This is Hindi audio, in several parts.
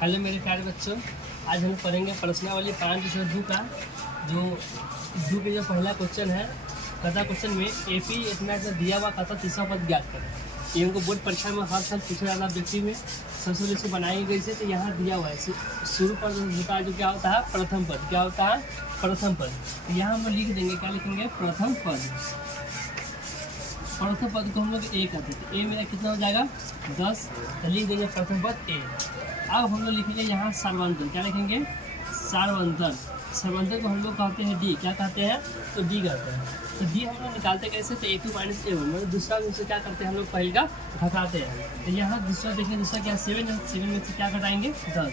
हेलो मेरे प्यारे बच्चों, आज हम पढ़ेंगे प्रश्नावली 5/2 का जो दो के जो पहला क्वेश्चन है। कथा क्वेश्चन में एपी इतना से दिया हुआ कथा तीसरा पद ज्ञात करें। ये हमको बोर्ड परीक्षा में हर साल पूछा जाता व्यक्ति में सबसे पहले इसको बनाई गई से। तो यहाँ दिया हुआ है शुरू पर होता है जो क्या होता है प्रथम पद। क्या होता है प्रथम पद। तो यहाँ हम लोग लिख देंगे, क्या लिखेंगे प्रथम पद। प्रथम पद को हम लोग ए कहते हैं। ए मेरा कितना हो जाएगा 10, तो लिख देंगे प्रथम पद ए। अब हम लोग लिखेंगे यहाँ सार्वंतन। क्या लिखेंगे सार्वंतन। सार्वंतन को हम लोग कहते हैं डी। क्या कहते हैं तो डी कहते हैं। तो डी हम लोग निकालते कैसे तो A2 - A1 मतलब दूसरा में से क्या करते हैं हम लोग पहले का घटाते हैं। तो यहाँ दूसरा देखिए, दूसरा क्या 7 है। 7 में से क्या घटाएंगे 10।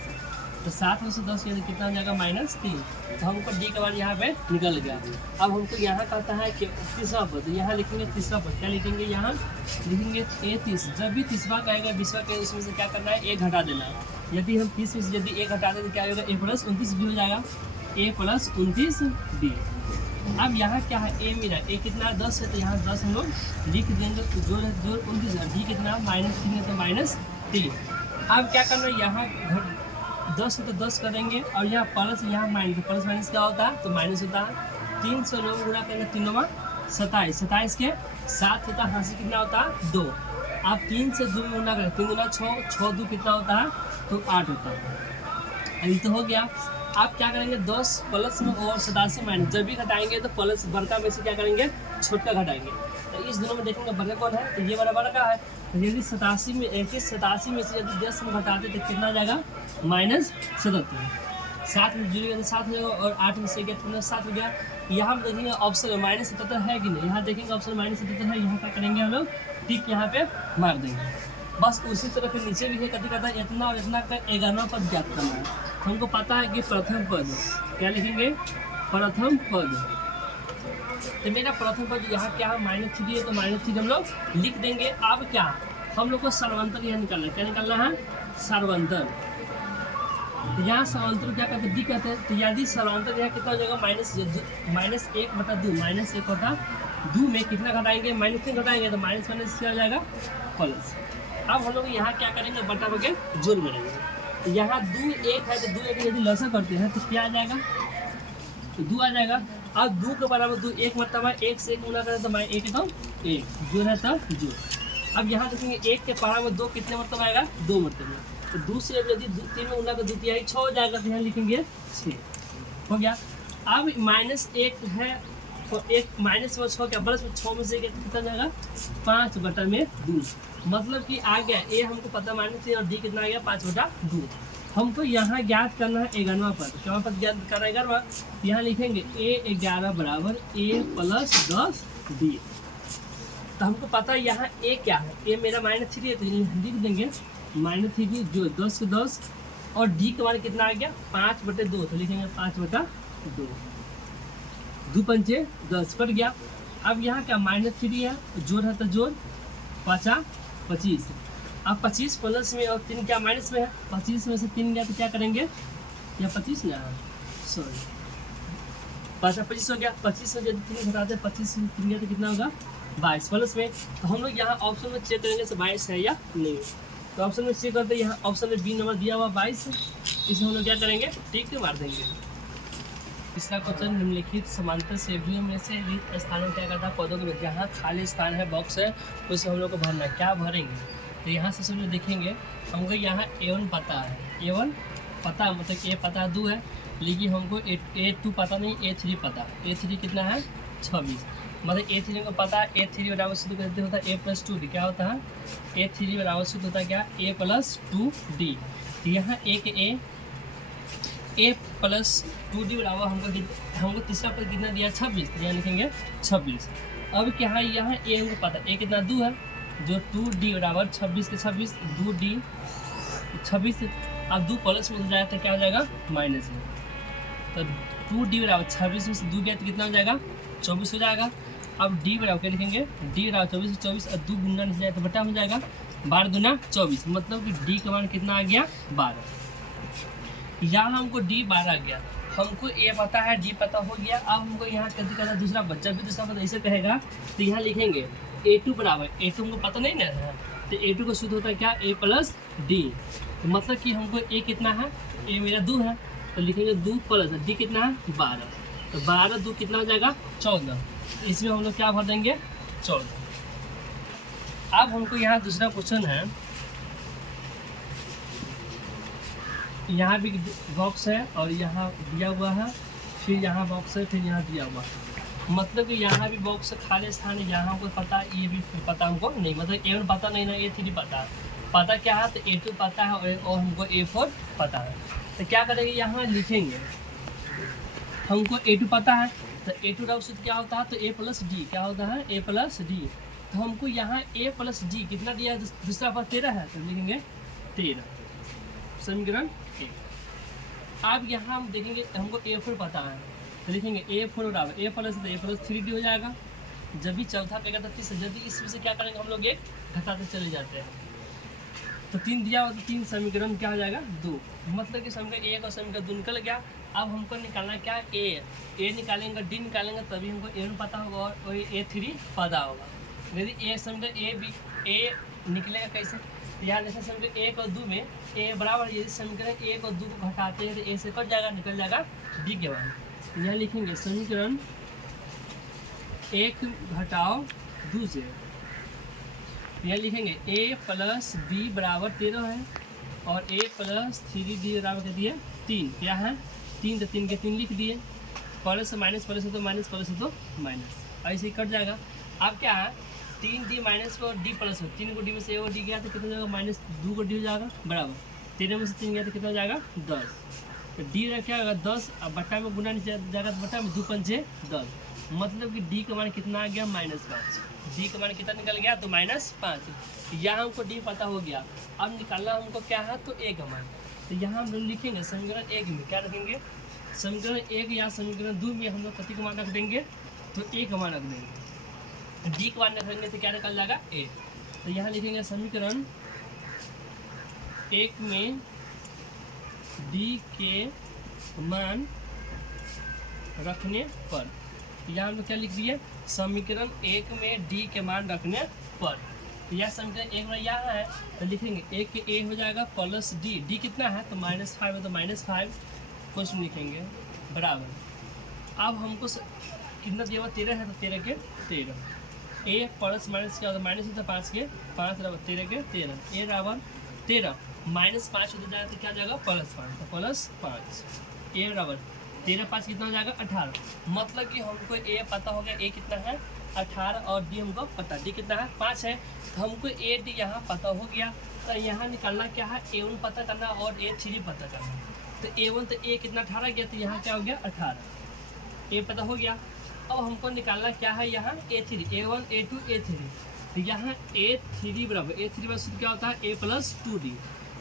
तो 7 में से 10 कितना हो जाएगा -3। तो हमको डी का बार यहाँ पे निकल गया। अब हमको यहाँ कहता है कि तीसरा पद। यहाँ लिखेंगे तीसरा पद। क्या लिखेंगे यहाँ लिखेंगे A30। जब भी तीसरा कहेगा 20वां कहेगा उसमें से क्या करना है एक घटा देना है। यदि हम 30 में से यदि एक घटा दें तो क्या होगा A+29 भी हो जाएगा। A+29 D. अब यहाँ क्या है ए मेरा ए कितना 10 है। तो यहाँ 10 हम लोग लिख देंगे। तो जोड़ 29 है। डी कितना -3 है तो -3। अब क्या करना है यहाँ 10 है तो 10 करेंगे और यहाँ प्लस यहाँ माइनस। प्लस माइनस क्या होता है तो माइनस होता है। 3 से 9 गुणा करेंगे 3 9 27। 27 के 7 होता है। हाँ से कितना होता है 2। आप 3 से 2 में गुणा करें 3 दूना 6, 6 2 कितना होता है तो 8 होता है। अभी तो हो गया। आप क्या करेंगे 10 प्लस में और 87 माइनस। जब भी घटाएंगे तो प्लस बड़का में से क्या करेंगे छोटका घटाएंगे। तो इस दोनों में देखेंगे बड़का कौन है तो ये बड़ा बड़का है। तो यदि 87 में 87 में से यदि 10 में घटाते तो कितना आ जाएगा -77। 7 में जुड़ेगा तो 7 हो जाएगा और 8 में से गया तो 7 हो गया। यहाँ पर देखेंगे ऑप्शन -77 है कि नहीं। यहाँ देखेंगे ऑप्शन -77 है। यहाँ क्या करेंगे हम लोग टिक यहाँ पे मार देंगे। बस उसी तरह फिर नीचे भी है कभी कहता है इतना और इतना का 11वां पद ज्ञात करना है। हमको पता है कि प्रथम पद। क्या लिखेंगे प्रथम पद। तो मेरा प्रथम पद यहाँ क्या है -3 है तो -3 हम लोग लिख देंगे। अब क्या हम लोग को सार्वंतन यहाँ निकालना है। क्या निकालना है सार्वंतन। तो यहाँ सार्वंतन क्या कहते हैं डी कहते हैं। तो यदि सार्वंतन यहाँ कितना हो जाएगा -1/2 -1/2 में कितना घटाएंगे -3 घटाएंगे तो माइनस क्या हो जाएगा प्लस। अब हम लोग यहाँ क्या करेंगे बटा के जोड़ करेंगे। यहाँ 2 1 है तो 2 1 यदि लसा करते हैं तो क्या आ जाएगा तो 2 आ जाएगा। अब 2 के बराबर 2 1 मतलब है 1 से 1 गुना करें तो 1 तो 1 जो है तो जो। अब यहाँ देखेंगे 1 के पारा में 2 कितने मतलब आएगा 2 मतलब में। तो 2 से यदि 3 में गुना कर 2 तिहाई 6 हो जाएगा। तो यहाँ लिखेंगे 6 हो गया। अब -1 है तो 1 -6 क्या प्लस 6 में से कितना जाएगा 5/2 मतलब कि आ गया ए हमको पता -3 और डी कितना आ गया 5/2। हमको यहाँ ज्ञात करना है 11वां पद। क्या पद ज्ञात करना है 11वां। यहाँ लिखेंगे A11 बराबर A+10 डी। तो हमको पता है यहाँ ए क्या है। ए मेरा -3 है तो लिख देंगे -3 जो 10 से 10 और डी के बाद कितना आ गया 5/2 तो लिखेंगे 5/2। 2 पंचे 10 कट गया। अब यहाँ क्या -3 है जोड़ है तो जोड़ 5 25। अब 25 प्लस में और 3 क्या माइनस में है। 25 में से 3 गया तो क्या करेंगे या 25 ना सॉरी 25 हो गया। 25 से यदि 3 घटाते 25 से 3 गया तो कितना होगा 22 प्लस में। तो हम लोग यहाँ ऑप्शन में चेक करेंगे से 22 है या नहीं। तो ऑप्शन में चेक करते हैं। यहाँ ऑप्शन में बी नंबर दिया हुआ 22। इसे हम लोग क्या करेंगे टिक मार देंगे। इसका क्वेश्चन निम्नलिखित समांतर सेवियों में से रिक्त स्थानों क्या करता है पदों के जहाँ खाली स्थान है बॉक्स है उसे हम लोग को भरना है। क्या भरेंगे तो यहाँ से सब देखेंगे हमको यहाँ A1 पता है। A1 पता मतलब A पता 2 है लेकिन हमको A2 पता नहीं A3 पता। A3 कितना है 26 मतलब A3 को पता है। A3 बराबर सूत्र कहते होता है A+2D। क्या होता है A3 बराबर सूत्र होता है क्या A+2D। तो यहाँ A+2D बराबर हमको तीसरा पद कितना दिया 26। तो यहाँ लिखेंगे 26। अब क्या है यहाँ ए हमको पता ए कितना 2 है जो 2D बराबर 26 के 26 2D 26। अब 2 प्लस में जाएगा तो क्या हो जाएगा माइनस में। तो 2D बराबर 26 में से 2 गया तो कितना हो जाएगा 24 हो जाएगा। अब D बराबर क्या लिखेंगे D बराबर 24 से 24 और 2 गुना नहीं जाएगा तो बटा हो जाएगा 12 दूना 24 मतलब कि D का मान कितना आ गया 12। यहाँ हमको D 12 गया। हमको ए पता है डी पता हो गया। अब हमको यहाँ कैसे करना दूसरा बच्चा भी दूसरा पता ऐसे कहेगा तो यहाँ लिखेंगे A2 बराबर A2 हमको पता नहीं ना है तो A2 का सूत्र होता है क्या A+D। तो मतलब कि हमको ए कितना है, ए मेरा 2 है, तो लिखेंगे 2 प्लस डी कितना है 12, तो 12 2 कितना हो जाएगा 14, इसमें हम लोग क्या भर देंगे 14। अब हमको यहाँ दूसरा क्वेश्चन है, यहाँ भी बॉक्स है और यहाँ दिया हुआ है, फिर यहाँ बॉक्स है, फिर यहाँ दिया हुआ है, मतलब कि यहाँ भी बॉक्स खाली स्थान है, यहाँ हमको पता है, ये भी पता हमको नहीं, मतलब A1 पता नहीं ना, A3 पता है, पता क्या है तो A2 पता है और हमको A4 पता है। तो क्या करेंगे यहाँ लिखेंगे, हमको A2 पता है तो A2 का सूत्र क्या होता है तो A प्लस डी, क्या होता है A प्लस डी, तो हमको यहाँ A प्लस डी कितना दिया है, दूसरा पर 13 है, तो लिखेंगे 13, समीकरण 1। अब यहाँ हम देखेंगे हमको A4 पता है, तो लिखेंगे A4 बराबर A प्लस तो A प्लस 3D हो जाएगा, जब भी चौथा पेगा तो तीसरा, जब भी इसमें से क्या करेंगे हम लोग एक घटाते चले जाते हैं, तो 3 दिया हो तो 3 समीकरण क्या हो जाएगा 2, मतलब कि समीकरण 1 और समीकरण 2 निकल गया। अब हमको निकालना क्या ए निकालेंगे, डी निकालेंगे, तभी हमको A1 पता होगा और A3 पता होगा। यदि ए समीकरण ए निकलेगा कैसे, तो यहाँ जैसे समीकरण 1 और 2 में ए बराबर, यदि समीकरण 1 और 2 को घटाते हैं तो ए से कट जाएगा, निकल जाएगा डी के बाद। यहाँ लिखेंगे समीकरण 1 घटाओ 2 से, यहाँ लिखेंगे a प्लस बी बराबर 13 है और a प्लस 3d बराबर कर दिए 3, क्या है 3, तो 3 के 3 लिख दिए, प्लस से माइनस, प्लस है तो माइनस, प्लस है तो माइनस, ऐसे ही कट जाएगा। अब क्या है 3d माइनस और d प्लस हो, 3 को d में से a और d गया तो कितना जाएगा माइनस 2 को d हो जाएगा बराबर 13 में से 3 गया तो कितना जाएगा 10, तो d क्या होगा 10, अब बट्टा में गुना नहीं जाएगा तो बट्टा में 2 पंचे 10, मतलब कि d का मान कितना आ गया -5, d का मान कितना निकल गया तो -5। यहाँ हमको d पता हो गया, अब निकालना हमको क्या है तो a का मान, तो यहाँ हम लोग लिखेंगे समीकरण 1 में क्या रखेंगे, समीकरण 1 या समीकरण 2 में हम लोग कति का मान रख देंगे तो a का मान रख देंगे, d का मान रखेंगे तो क्या निकल जाएगा a। तो यहाँ लिखेंगे समीकरण 1 में d के मान रखने पर, यहाँ हम लोग क्या लिख दिए समीकरण 1 में d के मान रखने पर, तो यह समीकरण 1 में यहाँ है तो लिखेंगे 1 के a हो जाएगा प्लस d कितना है तो -5 है तो -5 क्वेश्चन लिखेंगे बराबर। अब हमको कितना दिया हुआ 13 है तो 13 के 13, a प्लस माइनस क्या होता है माइनस होता है 5 के 5 बराबर 13 के 13, a बराबर 13 -5 हो जाएगा तो क्या जाएगा +5, तो +5, a बराबर 13 5 कितना हो जाएगा 18, मतलब कि हमको a पता हो गया, a कितना है 18 और d हमको पता, d कितना है 5 है, तो हमको a d यहाँ पता हो गया। तो यहाँ निकालना क्या है a1 पता करना और a3 पता करना, तो a1 तो a कितना 18 गया, तो यहाँ क्या हो गया 18, a पता हो गया। अब हमको निकालना क्या है यहाँ a3, a1 a2 a3, तो यहाँ a3 बराबर सूत्र क्या होता है a प्लस 2d,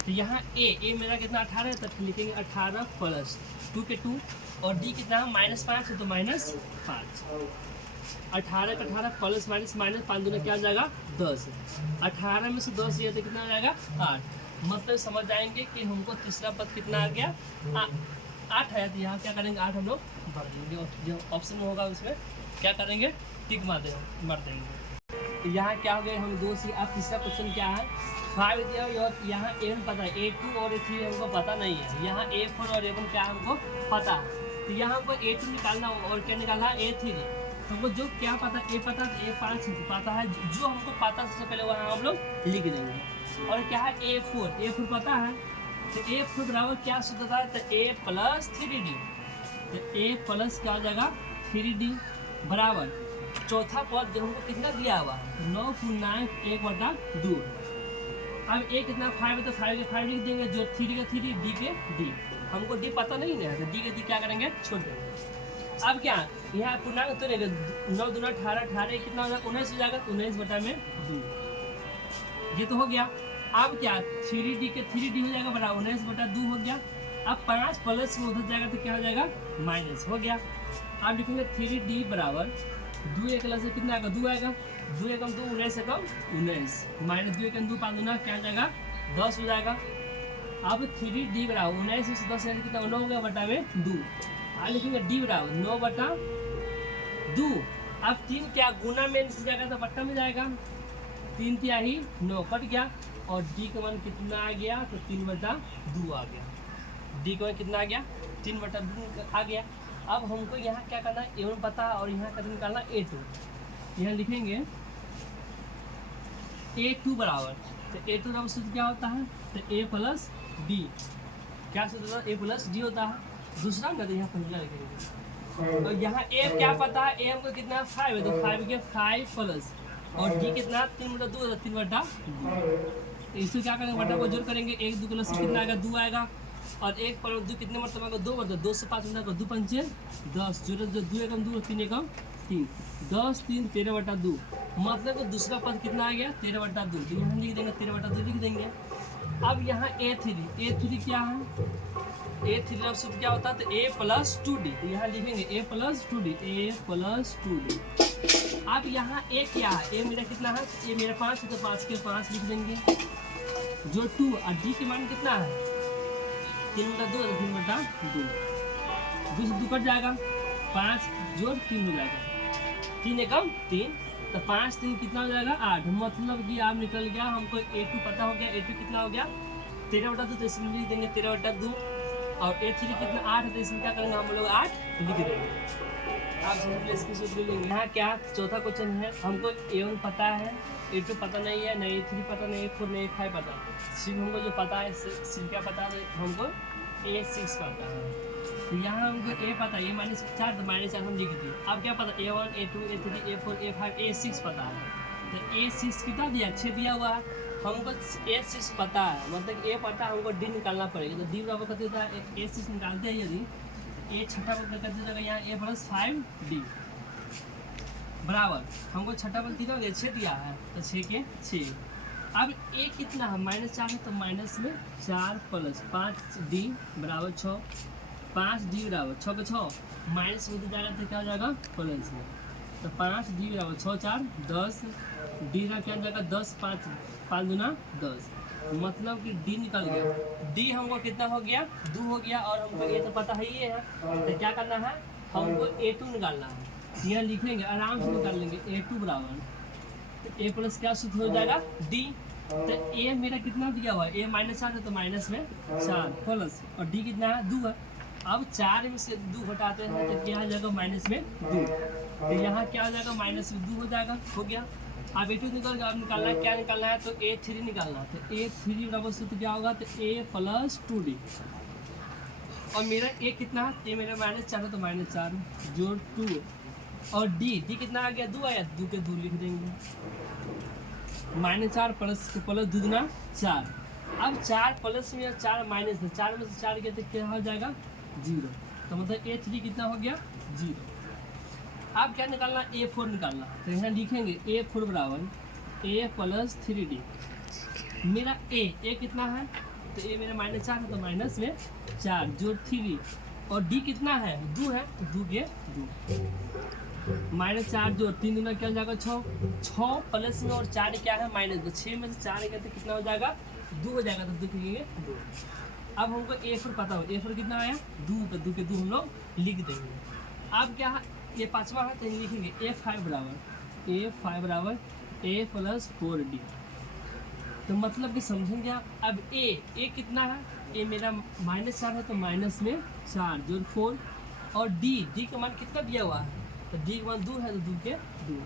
तो यहाँ a मेरा कितना 18 है तो लिखेंगे 18 प्लस 2 के 2 और d कितना है -5 है तो -5, 18 का 18 प्लस माइनस 5 दूना क्या आ जाएगा 10, 18 में से 10 लिया तो कितना आ जाएगा 8, मतलब समझ जाएंगे कि हमको तीसरा पद कितना आ गया 8 है, तो यहाँ क्या करेंगे 8 हम लोग भर देंगे, जो ऑप्शन में होगा उसमें क्या करेंगे टिक मार देंगे। तो यहाँ क्या हो गया हम 2 से। अब तीसरा क्वेश्चन क्या है 5 दिया और यहाँ A1 पता है, A2 और A3 हमको पता नहीं है, यहाँ A4 और A1 क्या हमको पता है, तो यहाँ हमको A2 निकालना और क्या निकालना A3, हमको जो क्या पता A पता है A5 पता है, जो हमको पता सबसे पहले वहाँ हम लोग लिख देंगे। और क्या है A4 पता है, तो A4 बराबर क्या सूत्र था तो A प्लस 3D, तो A प्लस क्या हो जाएगा 3D बराबर चौथा पद जो हमको कितना दिया हुआ 9×1/2। अब A कितना 5 है तो 5 के 5 लिख देंगे, जो 3 का 3 D के D, हमको D पता नहीं है तो D के D क्या करेंगे छोड़ देंगे। अब क्या यहाँ पूर्णांक तो रहेगा 9 दूना 18, 18 कितना होगा 19 हो जाएगा, 19/2 ये तो हो गया। अब क्या 3D के 3D हो जाएगा बराबर 19/2 हो गया। अब 5 प्लस में उधर जाएगा तो क्या हो जाएगा माइनस हो गया। अब लिखेंगे 3D बराबर 2 एक से कितना आएगा 2 आएगा, 2 एकम 2 19 एकम 19 -2 एकम 2 5 दूना क्या जाएगा 10 हो जाएगा। अब 3D बराबर 19 में से 10 कितना 9 हो गया बटा में 2, अब लिखेंगे D बराबर 9/2। अब 3 क्या गुना में जाएगा तो बट्टा में जाएगा, 3 3 9 कट गया। और डी का मान कितना आ गया, तो 3/2 आ गया। डी का मान कितना आ गया, 3/2 आ गया। अब हमको यहाँ क्या करना है, A1 पता है और यहाँ का निकालना A2। यहाँ लिखेंगे A2 बराबर, तो A2 बराबर सूत्र क्या होता है, तो A प्लस डी। क्या सूत्र होता है, A प्लस डी होता है। दूसरा ना, तो यहाँ पहला लिखेंगे। और यहाँ A क्या पता है, A हमको कितना 5 है, तो 5 के 5 प्लस और डी कितना 3/2, 3/2। इसको क्या करेंगे, बटा को जोड़ करेंगे, 1 2 प्लस कितना आएगा, 2 आएगा। और 1 पर 2 कितने मतलब आएगा, 2 मतलब 2 से 5 मिनट 2 पंचे 10, जो 2 एकम 2 3 एकम 3, 10 3 13/2। मतलब कि दूसरा पद कितना आ गया, 13/2। तो यहाँ लिख देंगे 13/2 लिख देंगे। अब यहाँ A3 क्या है, A3 का सूत्र क्या होता है, तो A प्लस 2D। तो यहाँ लिखेंगे A plus 2D, A plus 2D। अब यहाँ A क्या है, A मेरा कितना है, A मेरा 5 है, तो 5 के 5 लिख देंगे, जो 2 और D के मान कितना है 3/2, 3/2। 2 से 2 कट जाएगा, 5 जोड़ 3 हो जाएगा, 3 एकम 3, तो 5 3 कितना हो जाएगा 8। मतलब कि आप निकल गया, हमको A2 पता हो गया। A2 कितना हो गया 13/2, तो इसमें लिख देंगे 13/2। और A3 कितना 8 है, तो इसमें क्या करेंगे हम लोग 8 लिख देंगे। आप सिंपल इसकी सूत्र लेंगे। यहाँ क्या चौथा क्वेश्चन है, हमको A1 पता है, A2 पता नहीं है, नहीं A3 पता, नहीं A4, नहीं A5 पता। सिर्फ हमको जो पता है, सिर्फ क्या पता है, हमको A6 पता है। तो यहाँ हमको A पता है, A-4, तो -4 हम लिख दिए। अब क्या पता, A1 A2 A3 A4 A5 A6 पता है। तो A6 कितना दिया, 6 दिया हुआ है। हमको A6 पता है, मतलब A पता है, हमको D निकालना पड़ेगा। तो D बराबर कितना होता है, A6 निकालते हैं यदि, A छठा पद कर दीजिएगा यहाँ A प्लस 5D बराबर, हमको छठा पद तीनों 6 दिया है, तो 6 के 6। अब A कितना है, -4 है, तो माइनस में 4 प्लस 5D बराबर 6, 5D बराबर 6 के 6, माइनस में जाएगा तो क्या हो जाएगा प्लस में, तो 5D बराबर 6 4 10, D का क्या जाएगा 10 5 5 गुना 10। मतलब कि D निकल गया। D हमको कितना हो गया 2 हो गया, और हमको A तो पता है ही है, तो क्या करना है, हमको A2 निकालना है। यहाँ लिख लेंगे, आराम से निकाल लेंगे। A2 बराबर, तो A प्लस क्या सूत्र हो जाएगा D। तो A मेरा कितना दिया हुआ है, A -4 है, तो माइनस में 4 प्लस, और D कितना है 2 है। अब 4 में से 2 घटाते हैं, तो क्या हो जाएगा माइनस में 2। तो यहाँ क्या हो जाएगा, माइनस में 2 हो जाएगा, हो गया। अब A2 निकल गया, अब निकालना है, क्या निकालना है, तो A3 निकालना है। तो A3 बराबर सूत्र क्या होगा, तो A प्लस 2D। और मेरा A कितना है, A मेरा -4 है, तो -4 जोड़ 2, और D कितना आ गया 2 आया, 2 के 2 लिख देंगे, -4 प्लस 2 गुना 4। अब 4 प्लस में 4 माइनस में, 4 में से 4 गया तो क्या हो जाएगा 0। तो मतलब A3 कितना हो गया 0। अब क्या निकालना, A4 निकालना। तो यहाँ लिखेंगे A4 बराबर A प्लस 3D। मेरा A कितना है, तो A मेरा -4 है, तो माइनस में 4 जोड़ 3, और D कितना है 2 है, तो 2 के 2, -4 जोड़ 3 गुना क्या हो जाएगा 6 प्लस में, और 4 क्या है माइनस, तो 6 में से 4 गया तो कितना हो जाएगा 2 हो जाएगा, तो 2 लिखेंगे 2। अब हमको A4 पता हो, A4 कितना आया 2, तो 2 के 2 हम लोग लिख देंगे। अब क्या ये पाँचवा है, तो लिखेंगे A5 बराबर A प्लस 4D। तो मतलब कि समझेंगे आप। अब A कितना है, A मेरा -4 है, तो माइनस में 4 जोड़ 4, और D का मान कितना दिया हुआ है, तो D का मान 2 है, तो 2 के 2,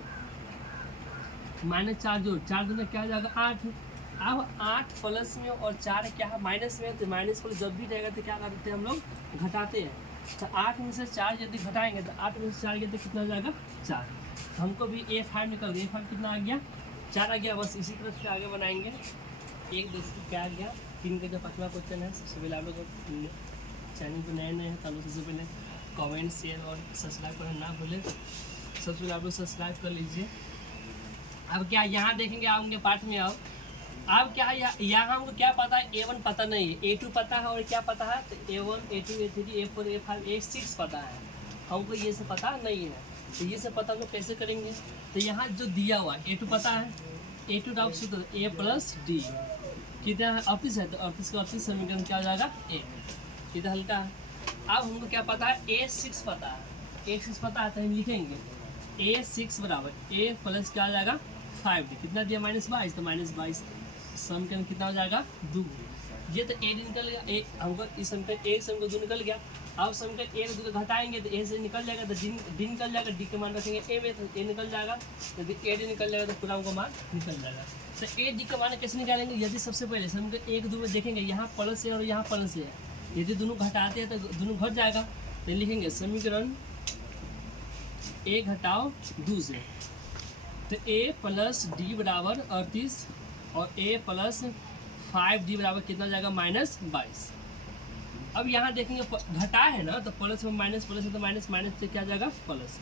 -4 जोड़ 4 दूना क्या हो जाएगा 8। अब 8 प्लस में और 4 क्या है माइनस में, तो माइनस प्लस जब भी रहेगा तो क्या करते हैं हम लोग घटाते हैं। तो 8 में से 4 यदि घटाएंगे, तो 8 में से 4 गया तो कितना हो जाएगा 4। हमको भी A5 निकल गया, A5 कितना आ गया 4 आ गया। बस इसी तरह से आगे बनाएंगे। एक दोस्तों क्या आ गया 3 का जो 5वां क्वेश्चन है। सबसे पहले आप लोग चैनल पर नए हैं तो सबसे पहले कमेंट शेयर और सब्सक्राइब करना ना भूलें। सबसे पहले आप लोग सब्सक्राइब कर लीजिए। अब क्या यहाँ देखेंगे, आओगे पार्ट में आओ। अब क्या यहाँ हमको क्या पता है, A1 पता नहीं है, A2 पता है, और क्या पता है, तो A1 A2 A3 A4 A5 A6 पता है। हमको ये सब पता नहीं है, तो ये सब पता हम लोग कैसे करेंगे। तो यहाँ जो दिया हुआ है A2 पता है, A2 डाउट सूत्र A प्लस D कितना है 38 है, तो 38 का 38 समीकरण क्या हो जाएगा 1। कितना हल्का है। अब हमको क्या पता है A6 पता है, A6 पता है, तो हम लिखेंगे A6 बराबर A प्लस क्या आ जाएगा 5D। कितना दिया -22, तो -22 समीकरण कितना हो जाएगा 2। ये तो ए निकल गया, ए हमको इस समीकरण ए समीकरण 2 निकल गया। अब समीकरण ए को 2 घटाएंगे तो ए से निकल जाएगा, तो डी निकल जाएगा, डी का मान रखेंगे ए में तो ए निकल जाएगा, यदि ए डी निकल जाएगा तो पूरा हमको मान निकल जाएगा। तो ए डी का मान कैसे निकालेंगे, यदि सबसे पहले समीकरण 1 2 में देखेंगे यहाँ प्लस है और यहाँ प्लस है, यदि दोनों घटाते हैं तो दोनों घट जाएगा, तो लिखेंगे समीकरण ए घटाओ 2 से, तो ए प्लस डी बराबर 38 और ए प्लस 5d बराबर कितना जाएगा -22। अब यहाँ देखेंगे घटा है ना, तो प्लस में माइनस, प्लस है तो माइनस, माइनस से क्या जाएगा प्लस,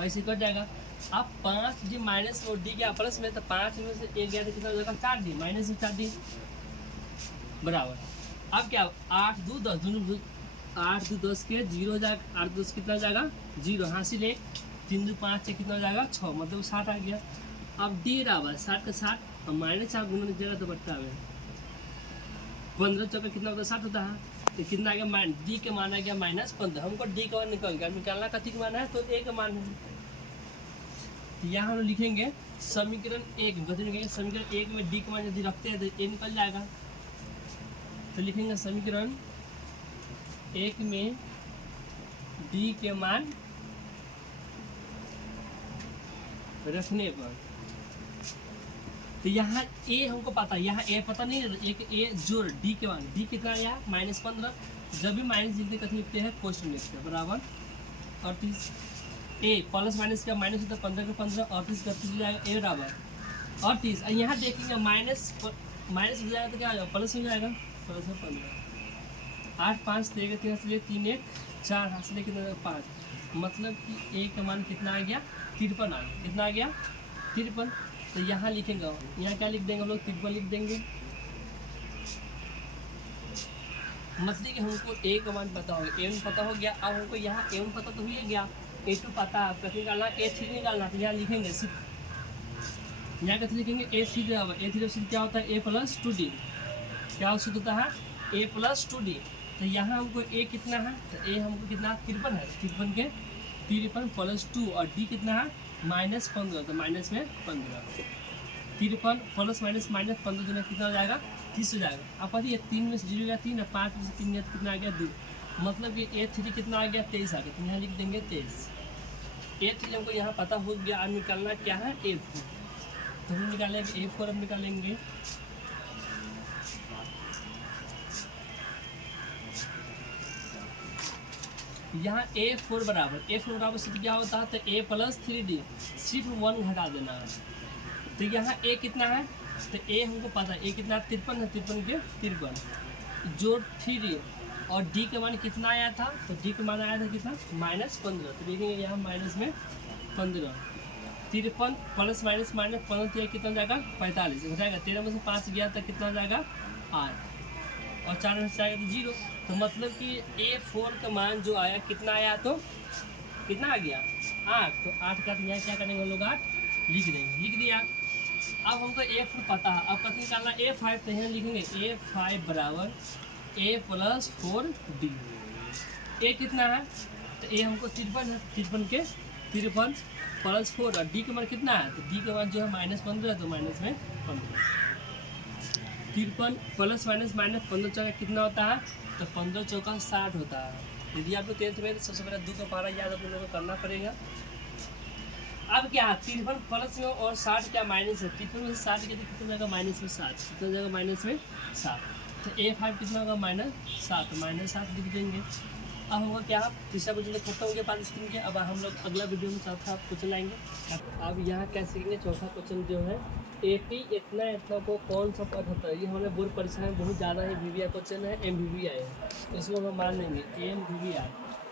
ऐसे कट जाएगा। अब 5d माइनस और डी गया प्लस में, तो 5 में से 1 गया तो कितना हो जाएगा 4d, माइनस 4d बराबर। अब क्या 8 2 10 दोनों 8 2 10 के 0 हो जाएगा, 8 10 कितना जाएगा 0, हासिल 1, 3 2 5 से कितना हो जाएगा 6, मतलब 60 आ गया। अब डी बराबर 60 का 60 और माइनस 4 गुना जगह तो बट्टा में 15 चौका कितना होता है 60 होता है, तो कितना आ गया डी के मान आ गया -15। हमको डी का मान निकल गया, निकालना कथी का मान है तो ए का मान है। तो यहाँ हम लिखेंगे समीकरण 1 कथी लिखेंगे, समीकरण 1 में डी का मान यदि रखते हैं तो ए निकल जाएगा, तो लिखेंगे समीकरण 1 में डी के मान रखने पर, तो यहाँ ए हमको पता है, यहाँ ए पता नहीं है, एक ए जोड़ डी के मान, डी कितना आया -15, जब भी माइनस लिखते कथी लिखते हैं क्वेश्चन लिखते हैं बराबर 38, ए प्लस माइनस का माइनस होता है 15 का 15, 38 का 38 हो जाएगा ए बराबर 38। यहाँ देखेंगे माइनस माइनस हो जाएगा तो क्या आ जाएगा प्लस हो जाएगा, प्लस में 15, 8 5 3 3 1 4 हासिल कितना 5, मतलब कि ए का मान कितना आ गया 53 आ गया, कितना आ गया 53। तो यहाँ लिखेंगे, यहाँ क्या लिख देंगे हम लोग 53 लिख देंगे। मतलब कि हमको ए का मान पता हो गया, ए पता हो गया। अब हमको यहाँ ए पता तो हो गया, ए टू पता है, कथी निकालना A3 निकालना, तो यहाँ लिखेंगे सिर्फ यहाँ कथी लिखेंगे A3 बराबर, A3 क्या होता है A + 2D, क्या सूत्र होता है A + 2D। तो यहाँ हमको ए कितना है, तो ए हमको कितना 53 है, 53 के 53 + 2 और डी कितना है -15, तो माइनस में 15, 53 प्लस माइनस -15 जो कितना हो जाएगा 30 हो जाएगा। अब पता है 3 में से 0 गया 3 और 5 में से 3 गया तो कितना आ गया 2, मतलब कि A3 कितना आ गया 23 आ गया, तो यहाँ लिख देंगे 23। A3 हमको यहाँ पता हो गया। अब निकालना क्या है A4, तो हम निकालेंगे A4, अब निकालेंगे यहाँ A4 बराबर से क्या होता है, तो A + 3D, सिर्फ 1 घटा देना है। तो यहाँ A कितना है, तो A हमको पता है, A कितना 53 है, 53 के 53 जोड़ 3D और D का मान कितना आया था, तो D का मान आया था कितना -15, तो देखेंगे यहाँ माइनस में 15, 53 प्लस माइनस -15 तो कितना जाएगा 45 हो जाएगा, 13 में से 5 गया तो कितना जाएगा 8 और 4 में से जाएगा तो 0। तो मतलब कि A4 का मान जो आया कितना आया, तो कितना आ गया 8, तो 8 का यहाँ क्या करेंगे हम लोग 8 लिख देंगे, लिख दिया। अब हमको A4 पता है, अब कथी निकालना A5, तो यहाँ लिखेंगे A5 बराबर A + 4D। A कितना है, तो A हमको 53 है, 53 के 53 + 4 और D का मान कितना है, तो D का मान जो है -15 है, तो माइनस में 15, 53 प्लस माइनस -15 चौका कितना होता है, तो 15 चौका 60 होता है। यदि आप लोग 10th में तो सबसे पहले 2 का पारा याद आप लोगों को करना पड़ेगा। अब क्या 53 प्लस में और 60 क्या माइनस है, 53 में से 60 के कितना जाएगा माइनस में 7, कितना जाएगा माइनस में 7, तो A5 कितना होगा -7, -7 लिख देंगे। अब होगा क्या, तीसरा क्वेश्चन खत्म हो गया 5 स्क्रीन के। अब हम लोग अगला वीडियो में चौथा क्वेश्चन लाएंगे। अब यहाँ क्या सीखेंगे, चौथा क्वेश्चन जो है AP इतना को कौन सा पद होता है। ये हमारे बोर्ड परीक्षा में बहुत ज़्यादा है, VVI क्वेश्चन है, MVVI है, तो इसको हम मान लेंगे MVVI।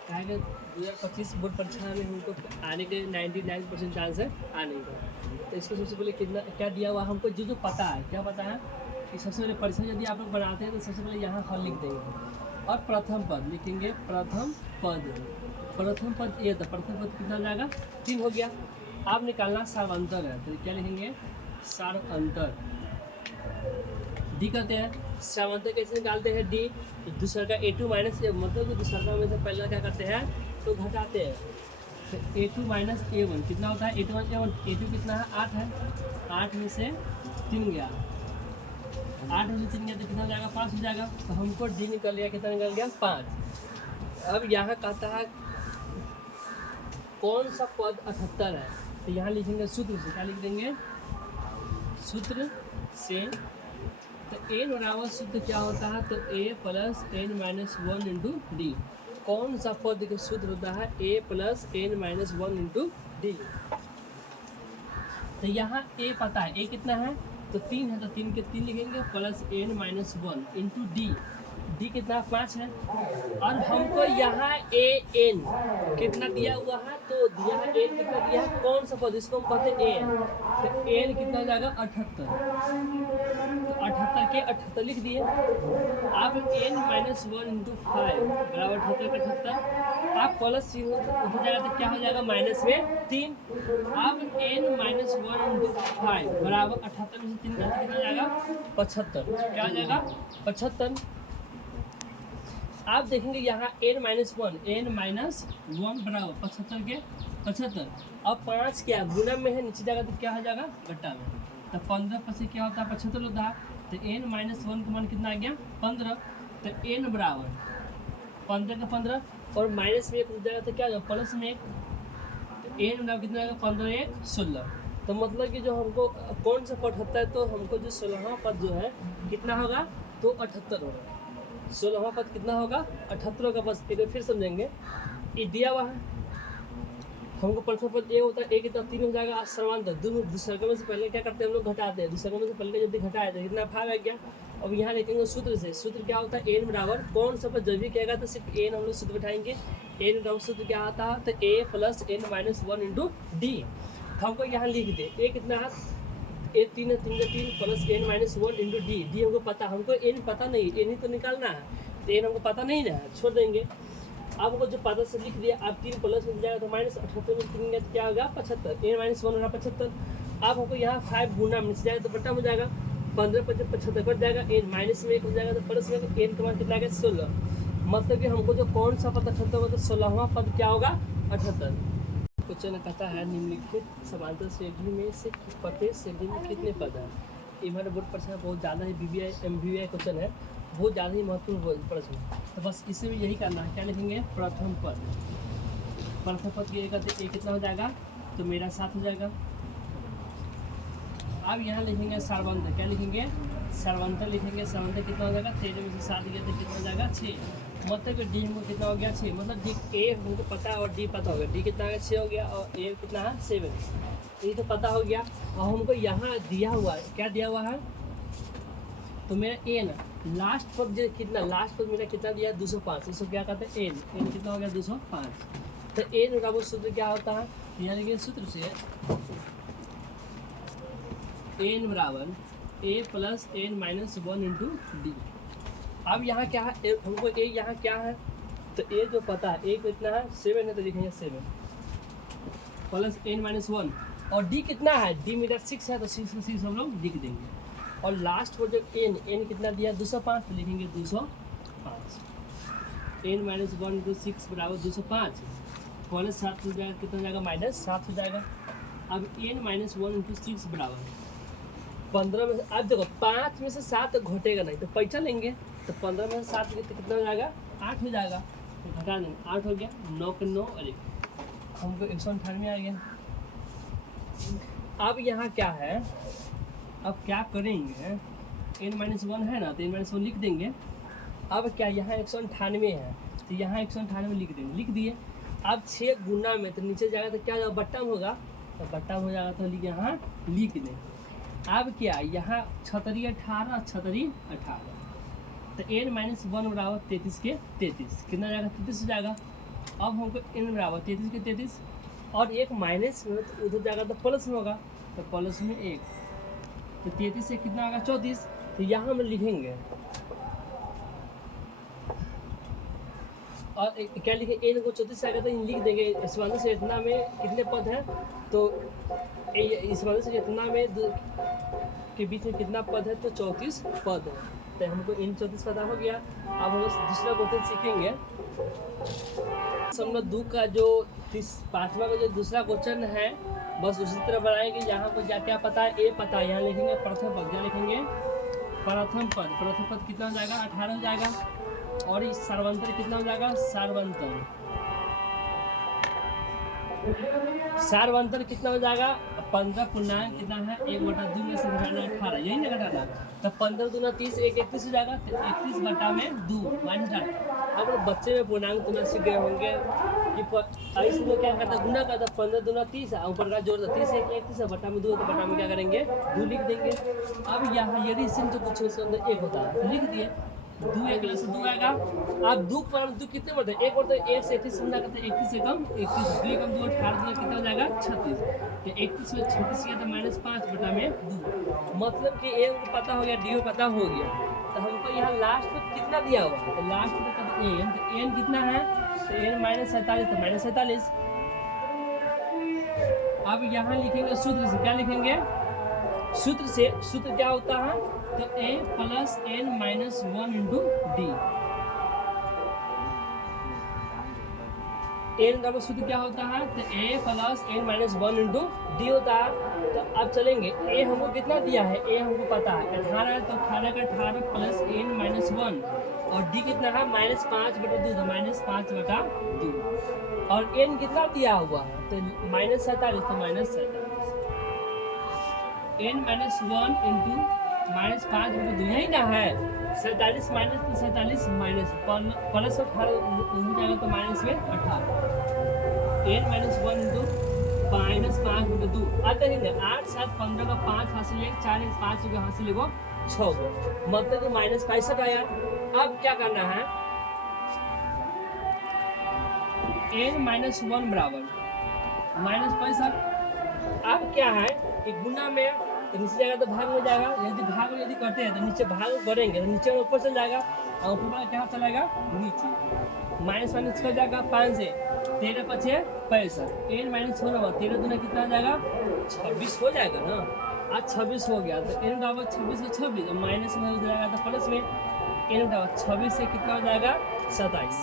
क्या है कि 2025 बोर्ड परीक्षा में हमको आने के 99% चांस है आने का। तो इसको सबसे पहले कितना क्या दिया हुआ हमको, जो पता है, क्या पता है कि सबसे पहले परीक्षा यदि आप लोग बनाते हैं तो सबसे पहले यहाँ हल लिख देंगे और प्रथम पद लिखेंगे, प्रथम पद ये, तो प्रथम पद कितना जाएगा 3 हो गया। आप निकालना सार्वंतर है, तो क्या लिखेंगे सार्वंतर, डी कहते हैं। सार्वंतर कैसे निकालते हैं, डी दूसरा का A2 माइनस A, मतलब कि दूसरा में से पहला क्या करते हैं तो घटाते हैं, तो A2 माइनस A1 कितना होता है, A2 कितना है 8 है, 8 में से 3 गया, 8 में से 3 गया तो कितना हो जाएगा 5 हो जाएगा। तो हमको डी निकल गया, कितना निकल गया 5। अब यहाँ कहता है कौन सा पद 78 है, तो यहाँ लिखेंगे सूत्र से, क्या लिख देंगे सूत्र से। तो एन बराबर सूत्र क्या होता है, तो A plus N minus 1 into D. कौन सा पद का सूत्र होता है, A plus N minus 1 into D. तो यहाँ ए पता है, ए कितना है तो 3 है, तो 3 के 3 लिखेंगे plus N minus 1 into D. D कितना 5 है। और हमको यहाँ ए एन कितना दिया हुआ है, तो दिया है एन कितना दिया है, कौन सा पद, इसको हम कहते हैं एन। तो एन कितना हो जाएगा 78। तो 78 के 78 लिख दिए। अब एन माइनस 1 इंटू 5 बराबर 78 का 78। आप प्लस हो जाएगा तो क्या हो जाएगा माइनस में 3। अब एन माइनस 1 इंटू 5 बराबर 78 में से 3 कितना हो जाएगा 75। क्या हो जाएगा 75। आप देखेंगे यहाँ एन माइनस 1 बराबर 75 के 75। अब 5 क्या गुना में है, नीचे जाएगा तो क्या हो जाएगा घटा में। तो 15 पर से क्या होता है 75 होता है। तो एन माइनस 1 का मान कितना आ गया 15। तो एन बराबर 15 का 15 और माइनस में 1 हो जाएगा तो क्या होगा प्लस में 1। तो एन बराबर कितना आएगा 15 1 16। तो मतलब कि जो हमको कौन सा पद होता है, तो हमको जो 16वां पद जो है कितना होगा तो 78 होगा। 16वां पद कितना होगा 78 होगा। बस एक बार फिर समझेंगे, ये दिया हुआ है हमको प्रथम पद ए होता है, ए कितना 3 हो जाएगा समांतर। दूसरे में से पहले क्या करते हैं हम लोग घटाते हैं, दूसरे में से पहले जब घटाए तो कितना 5 आ गया। अब यहाँ लिखेंगे सूत्र से, सूत्र क्या होता है एन बराबर कौन सा पद जब भी कहेगा तो सिर्फ एन हम लोग सूत्र बैठाएंगे। एन बराबर सूत्र क्या आता है, तो A plus N minus 1 into D. तो हमको यहाँ लिख दे ए कितना है, ए 3 है, 3 का 3 plus N minus 1 into D. D हमको पता, हमको एन पता नहीं, एन ही तो निकालना है, तो एन हमको पता नहीं ना, छोड़ देंगे। अब हमको जो पता से लिख दिया, अब 3 प्लस में जाएगा तो माइनस 78 में 3 तो क्या होगा 75। एन माइनस 1 होगा 75। अब हमको यहाँ 5 गुना में जाएगा तो बटा हो जाएगा 15 पर 75 कट जाएगा, एन माइनस में 1 हो जाएगा तो प्लस में एन का मान कितना आएगा 16। मतलब कि हमको जो कौन सा पद 78 होगा तो 16वां पद क्या होगा 78। क्वेश्चन कहता है निम्नलिखित समांतर श्रेणी में से प्रत्येक श्रेणी में कितने पद हैं। ये हमारे बोर्ड प्रश्न बहुत ज़्यादा ही BBI MBI क्वेश्चन है, बहुत ज़्यादा ही महत्वपूर्ण प्रश्न। तो बस इसे भी यही करना है, क्या लिखेंगे प्रथम पद। प्रथम पद की ए कितना हो जाएगा तो मेरा 7 हो जाएगा। अब यहाँ लिखेंगे सारवंत, क्या लिखेंगे सारवंत लिखेंगे। सारवंत कितना हो जाएगा 13 में से 7 गया तो कितना हो जाएगा 6। मतलब कि डी हमको कितना हो गया 6। मतलब डी ए हमको पता है और डी पता हो गया। डी कितना है 6 हो गया और ए कितना है 7। ये तो पता हो गया। और हमको यहाँ दिया हुआ है, क्या दिया हुआ है तो मेरा एन लास्ट पद जो कितना, लास्ट पद मेरा कितना दिया है 205। इसको क्या कहते हैं एन कितना हो गया 205। तो एन का वो सूत्र क्या होता है, यहाँ लिखिए सूत्र से एन बराबर A plus N minus 1 into D. अब यहाँ क्या है हमको ए यहाँ क्या है, तो ए जो पता है ए कितना है 7 है, तो लिखेंगे 7 प्लस एन माइनस 1। और डी कितना है, डी मेरा 6 है, तो 6 में 6 हम लोग लिख देंगे। और लास्ट पर जो एन कितना दिया 205, तो लिखेंगे 205। एन माइनस 1 इंटू 6 बराबर 205 प्लस 7 हो जाएगा, कितना हो जाएगा माइनस 7 हो जाएगा। अब एन माइनस 1 इंटू 6 बराबर 15 में से, अब देखो 5 में से 7 घटेगा नहीं तो पैसा लेंगे, तो 15 में से 7 तो कितना हो जाएगा 8 हो जाएगा, तो घटा देंगे 8 हो गया। 9 के 9 और 1 हमको 198 आ गया। अब यहाँ क्या है, अब क्या करेंगे एन माइनस 1 है ना, तो एन माइनस 1 लिख देंगे। अब क्या यहाँ 198 है, तो यहाँ 198 लिख देंगे, लिख दिए। अब 6 गुना में तो नीचे जाएगा तो क्या होगा बट्टा में होगा, तो बट्टा हो जाएगा तो यहाँ लिख देंगे। अब क्या यहाँ 36 18 36 18, तो एन माइनस 1 बराबर 33 के 33 कितना जाएगा 33 हो जाएगा। अब हमको एन बराबर 33 के 33 और एक माइनस में तो उधर जाएगा तो प्लस में होगा, तो प्लस में 1, तो 33 से कितना आएगा 34। तो यहाँ हम लिखेंगे और क्या लिखे एन को 34 आएगा तो लिख देंगे। इस वाले से इतना में कितने पद हैं, तो इस वाले से इतना में के बीच में कितना पद है, तो 34 पद है। तो हमको इन 34 पता हो गया। अब हम दूसरा क्वेश्चन सीखेंगे। हम 2 का जो 5वां का जो दूसरा क्वेश्चन है बस उसी तरह बनाएंगे। यहाँ पर क्या क्या पता है, ए पता है, यहाँ लिखेंगे प्रथम पद, क्या लिखेंगे प्रथम पद कितना हो जाएगा 18 हो जाएगा। और इस सार्वंतर कितना हो जाएगा सार्वंतर कितना हो जाएगा 15 पूर्णांक कितना है 1/2 में से घटाना 18, यही ना घटाना। तो 15 दूना 30 1 31 हो जाएगा, तो 31 बटा में 2 माइनस 18। अब बच्चे में पूर्णांक तुना सीख गए होंगे कि ऐसे में क्या करता है गुना करता, 15 दूना 30 ऊपर का जोड़ 30 1 31 बटा में 2, तो बटा में क्या करेंगे 2 लिख देंगे। अब यहाँ यदि इसमें जो कुछ उसके अंदर 1 होता है तो लिख दिए 2 1 से 2 आएगा। अब 2 पर 2 कितने बढ़ते हैं 1 बढ़ते हैं 1 से 31 गुना करते हैं 31 से कम 31 2 कम 2 18 2 कितना हो जाएगा 36। तो 31 में 36 किया तो -5 बटा में 2, मतलब कि ए को पता हो गया डी को पता हो गया। तो हमको यहाँ लास्ट में कितना दिया हुआ है, तो लास्ट में कहते एन, तो एन कितना है तो एन -47, तो -47। अब यहाँ लिखेंगे सूत्र से, क्या लिखेंगे सूत्र क्या होता है तो a plus n minus 1 into D. n का सूत्र क्या होता है तो a plus n minus 1 into D होता है। तो अब चलेंगे a हमको कितना दिया है, a हमको पता है 18 है, तो 18 का 18 प्लस n माइनस 1, और d कितना है -5/2, तो -5/2। और n कितना दिया हुआ है तो -47, तो -47 n माइनस 1 इंटू -5/2 यही ना है 47 माइनस तो 47 माइनस प्लस 18 हो जाएगा तो माइनस में 18 n माइनस 1 इंटू -5/2। अब देखेंगे 8 7 15 का 5 हासिल है 4 5 का हासिल है 6 को, मतलब कि -65 आया। अब क्या करना है n माइनस 1 बराबर -65। अब क्या है कि गुना में तो नीचे जाएगा तो भाग में जाएगा, यदि करते हैं तो नीचे भाग करेंगे तो नीचे ऊपर चल जाएगा और ऊपर वाला क्या चलेगा नीचे, माइनस कर जाएगा 5 से 13 5 65 n माइनस होना 13 दूना कितना आ जाएगा 26 हो जाएगा ना। आज 26 हो गया तो n बराबर 26 से 26 माइनस में हो जाएगा तो प्लस में n बराबर 26 से कितना हो जाएगा 27।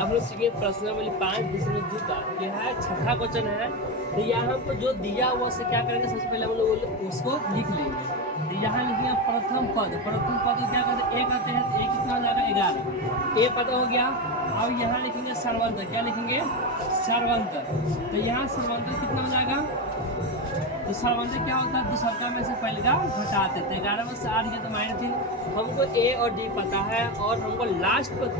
अब लोग सीखे प्रश्न वाली 5.2 का यह है छठा क्वेश्चन है। तो यहाँ हमको जो दिया हुआ से क्या करेंगे सबसे पहले हम लोग उसको लिख लेंगे। तो यहाँ लिखेंगे प्रथम पद को क्या करते हैं a करते हैं तो a कितना हो जाएगा 11, a पता हो गया। अब यहाँ लिखेंगे सर्वंतर, क्या लिखेंगे सर्वंतर, तो यहाँ सर्वंतर कितना हो जाएगा तो सर्वंतर क्या होता है दूसरा में से पहले का घटाते थे 11 में से 8 तो -3। हमको a और d पता है और हमको लास्ट पद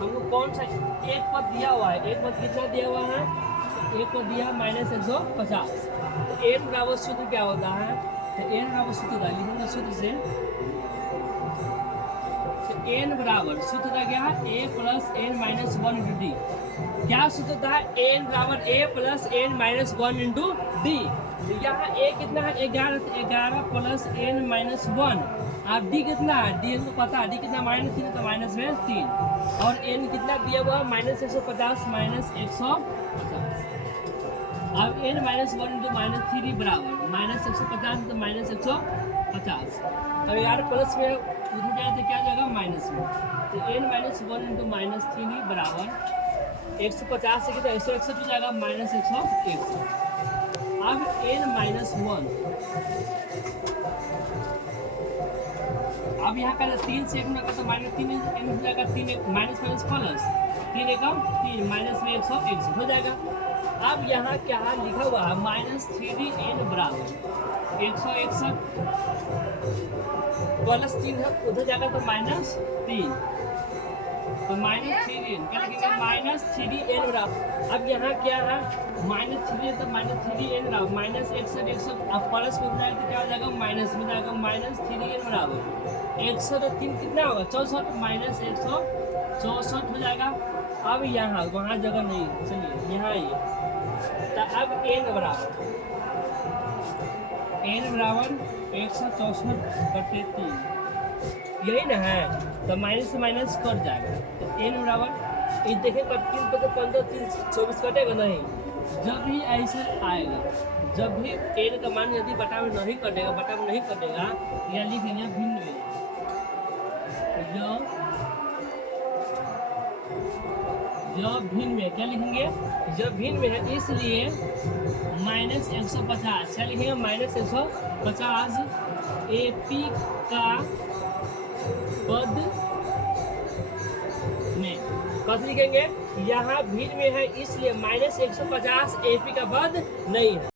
हमको कौन सा एक पद दिया हुआ है, एक पद कितना दिया हुआ है एक को दिया -150। तो n बराबर सूत्र क्या होता है तो n बराबर सूत्र लिखेंगे सूत्र से, तो n बराबर सूत्र था क्या a plus n minus 1 into D. क्या सूत्र था n बराबर a plus n minus 1 into D. यहाँ a कितना है 11 प्लस n माइनस 1, अब d कितना है d हमको पता है d कितना -3 तो माइनस में 3, और n कितना दिया हुआ -150 -150। अब n माइनस 1 इंटू -3 बराबर -150 तो -150। अब 11 प्लस में उधर जाए तो क्या जाएगा माइनस में, तो n माइनस 1 इंटू -3 बराबर 150 से कितना 161 हो जाएगा -161। अब n माइनस 1, अब यहाँ का 3 से 1 में का तो -3 n हो जाएगा 3 माइनस प्लस 3 एकम 3 माइनस में 161 हो जाएगा। अब यहाँ क्या लिखा हुआ है -3n बराबर 161 प्लस 3 है उधर जाएगा तो -3, तो -3n क्या लिखेंगे -3n बराबर। अब यहाँ क्या है -3 तो -3n बराबर -161 अब प्लस में जाएगा तो क्या हो जाएगा माइनस में जाएगा -3n बराबर 103 कितना होगा 64 -164 हो जाएगा। अब यहाँ वहाँ जगह नहीं, चलिए यहाँ ये तो अब n बराबर 164/3 यही ना है, तो माइनस से माइनस कट जाएगा। तो n बराबर ये देखें 3 पे तो 15 3 24 कटेगा नहीं, जब भी ऐसा आएगा जब भी n का मान यदि बटा में नहीं कटेगा या लिखेंगे भिन्न में, जब भिन्न में क्या लिखेंगे जब भिन्न में है इसलिए -150 क्या लिखेंगे -150 AP का पद में कब लिखेंगे, यहाँ भीड़ में है इसलिए -150 AP का पद नहीं है।